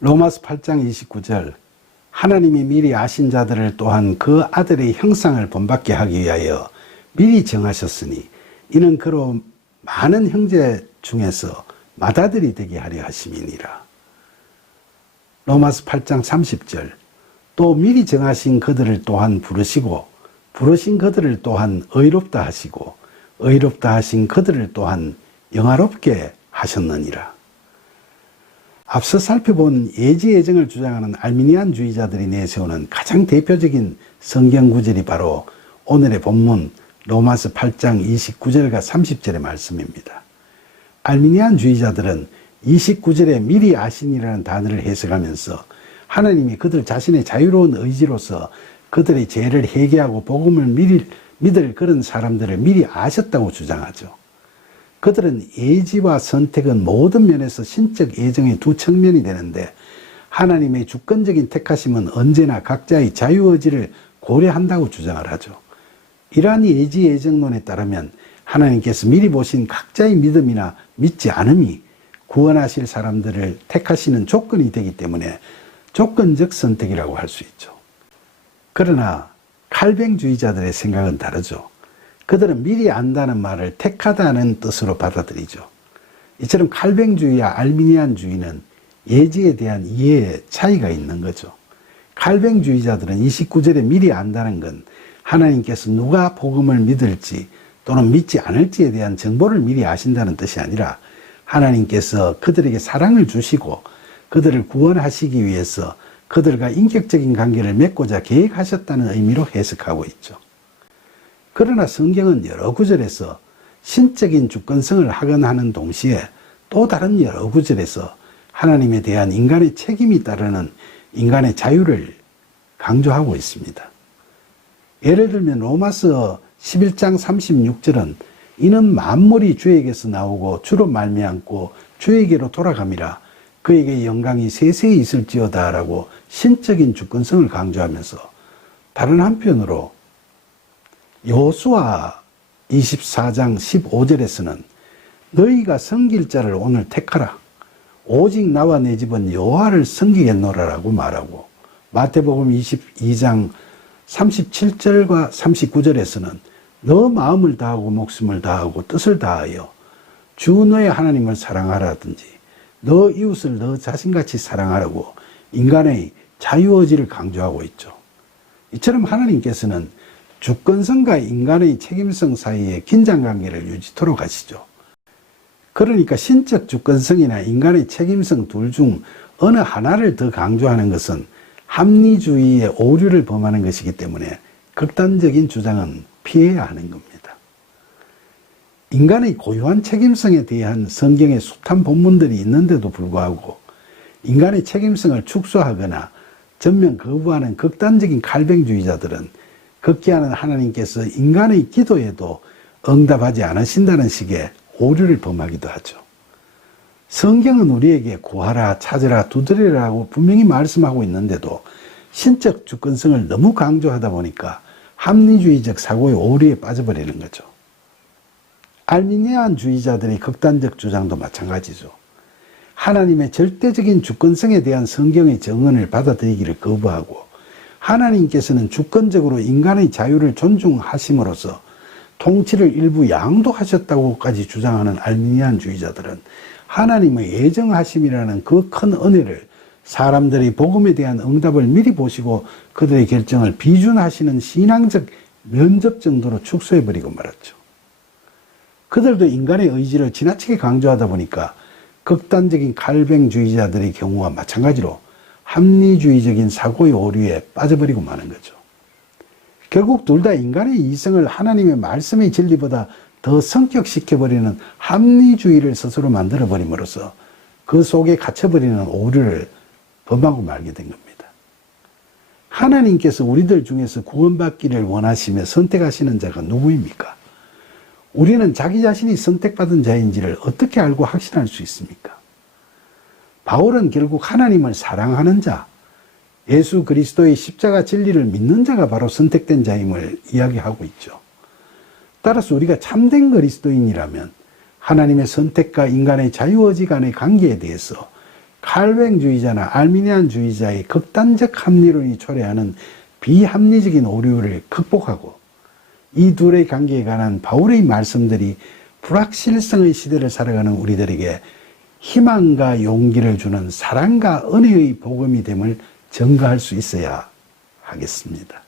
로마서 8장 29절 하나님이 미리 아신 자들을 또한 그 아들의 형상을 본받게 하기 위하여 미리 정하셨으니 이는 그로 많은 형제 중에서 맏아들이 되게 하려 하심이니라. 로마서 8장 30절 또 미리 정하신 그들을 또한 부르시고 부르신 그들을 또한 의롭다 하시고 의롭다 하신 그들을 또한 영화롭게 하셨느니라. 앞서 살펴본 예지예정을 주장하는 알미니안주의자들이 내세우는 가장 대표적인 성경 구절이 바로 오늘의 본문 로마서 8장 29절과 30절의 말씀입니다. 알미니안주의자들은 29절에 미리 아신이라는 단어를 해석하면서 하나님이 그들 자신의 자유로운 의지로서 그들의 죄를 회개하고 복음을 믿을 그런 사람들을 미리 아셨다고 주장하죠. 그들은 예지와 선택은 모든 면에서 신적 예정의 두 측면이 되는데 하나님의 주권적인 택하심은 언제나 각자의 자유의지를 고려한다고 주장을 하죠. 이러한 예지 예정론에 따르면 하나님께서 미리 보신 각자의 믿음이나 믿지 않음이 구원하실 사람들을 택하시는 조건이 되기 때문에 조건적 선택이라고 할 수 있죠. 그러나 칼뱅주의자들의 생각은 다르죠. 그들은 미리 안다는 말을 택하다는 뜻으로 받아들이죠. 이처럼 칼뱅주의와 알미니안주의는 예지에 대한 이해에 차이가 있는 거죠. 칼뱅주의자들은 29절에 미리 안다는 건 하나님께서 누가 복음을 믿을지 또는 믿지 않을지에 대한 정보를 미리 아신다는 뜻이 아니라 하나님께서 그들에게 사랑을 주시고 그들을 구원하시기 위해서 그들과 인격적인 관계를 맺고자 계획하셨다는 의미로 해석하고 있죠. 그러나 성경은 여러 구절에서 신적인 주권성을 확언하는 동시에 또 다른 여러 구절에서 하나님에 대한 인간의 책임이 따르는 인간의 자유를 강조하고 있습니다. 예를 들면 로마서 11장 36절은 이는 만물이 주에게서 나오고 주로 말미암고 주에게로 돌아감이라 그에게 영광이 세세히 있을지어다 라고 신적인 주권성을 강조하면서 다른 한편으로 여호수아 24장 15절에서는 너희가 섬길 자를 오늘 택하라 오직 나와 내 집은 여호와를 섬기겠노라 라고 말하고 마태복음 22장 37절과 39절에서는 너 마음을 다하고 목숨을 다하고 뜻을 다하여 주 너의 하나님을 사랑하라든지 너 이웃을 너 자신같이 사랑하라고 인간의 자유의지를 강조하고 있죠. 이처럼 하나님께서는 주권성과 인간의 책임성 사이에 긴장관계를 유지토록 하시죠. 그러니까 신적 주권성이나 인간의 책임성 둘 중 어느 하나를 더 강조하는 것은 합리주의의 오류를 범하는 것이기 때문에 극단적인 주장은 피해야 하는 겁니다. 인간의 고유한 책임성에 대한 성경의 숱한 본문들이 있는데도 불구하고 인간의 책임성을 축소하거나 전면 거부하는 극단적인 칼뱅주의자들은 극기하는 하나님께서 인간의 기도에도 응답하지 않으신다는 식의 오류를 범하기도 하죠. 성경은 우리에게 구하라, 찾으라, 두드리라고 분명히 말씀하고 있는데도 신적 주권성을 너무 강조하다 보니까 합리주의적 사고의 오류에 빠져버리는 거죠. 알미니안주의자들의 극단적 주장도 마찬가지죠. 하나님의 절대적인 주권성에 대한 성경의 정언을 받아들이기를 거부하고 하나님께서는 주권적으로 인간의 자유를 존중하심으로써 통치를 일부 양도하셨다고까지 주장하는 알미니안주의자들은 하나님의 예정하심이라는 그 큰 은혜를 사람들이 복음에 대한 응답을 미리 보시고 그들의 결정을 비준하시는 신앙적 면접 정도로 축소해버리고 말았죠. 그들도 인간의 의지를 지나치게 강조하다 보니까 극단적인 칼뱅주의자들의 경우와 마찬가지로 합리주의적인 사고의 오류에 빠져버리고 마는 거죠. 결국 둘 다 인간의 이성을 하나님의 말씀의 진리보다 더 성격시켜버리는 합리주의를 스스로 만들어버림으로써 그 속에 갇혀버리는 오류를 범하고 말게 된 겁니다. 하나님께서 우리들 중에서 구원받기를 원하시며 선택하시는 자가 누구입니까? 우리는 자기 자신이 선택받은 자인지를 어떻게 알고 확신할 수 있습니까? 바울은 결국 하나님을 사랑하는 자, 예수 그리스도의 십자가 진리를 믿는 자가 바로 선택된 자임을 이야기하고 있죠. 따라서 우리가 참된 그리스도인이라면 하나님의 선택과 인간의 자유의지 간의 관계에 대해서 칼뱅주의자나 알미니안주의자의 극단적 합리론이 초래하는 비합리적인 오류를 극복하고 이 둘의 관계에 관한 바울의 말씀들이 불확실성의 시대를 살아가는 우리들에게 희망과 용기를 주는 사랑과 은혜의 복음이 됨을 증거할 수 있어야 하겠습니다.